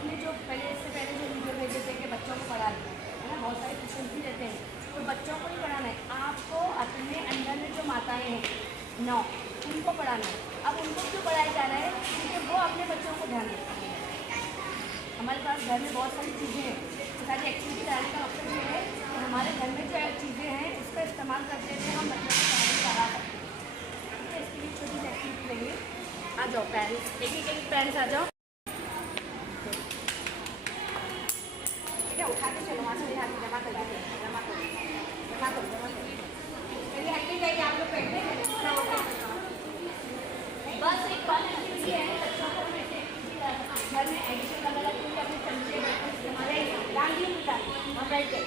आपने जो पहले इससे पहले जो वीडियो भेजे थे कि बच्चों को पढ़ा दें, है ना, बहुत सारे क्वेश्चन भी रहते हैं, तो बच्चों को नहीं पढ़ाना है, आपको अपने अंडर में जो माताएं हैं 9 उनको पढ़ाना है। अब उनको क्यों पढ़ाया जा रहा है? क्योंकि वो अपने बच्चों को ध्यान रखते हैं। हमारे पास घर में बहुत सारी चीज़ें हैं, तो सारी एक्टिविटी डालने का मकसद ये है कि हमारे घर में जो चीज़ें हैं उसका इस्तेमाल करते हुए हम बच्चों को पढ़ाने करा सकते हैं। ठीक है, इसके लिए छोटी सी एक्टिविटी लेंगे। आ जाओ पेरेंट्स, एक पेरेंट्स आ जाओ। ठीक है, उठा के चलो, वहाँ से उठा के जमा कर दीजिए, जमा कर चलिए हट्टी जाइए आप लोग बैठे हैं। बस एक बात एक्टिविटी है बच्चों को घर में एडिशन वगैरह के लिए अपने चमचे बर्तन हमारे डाल दिए, हम बैठ गए।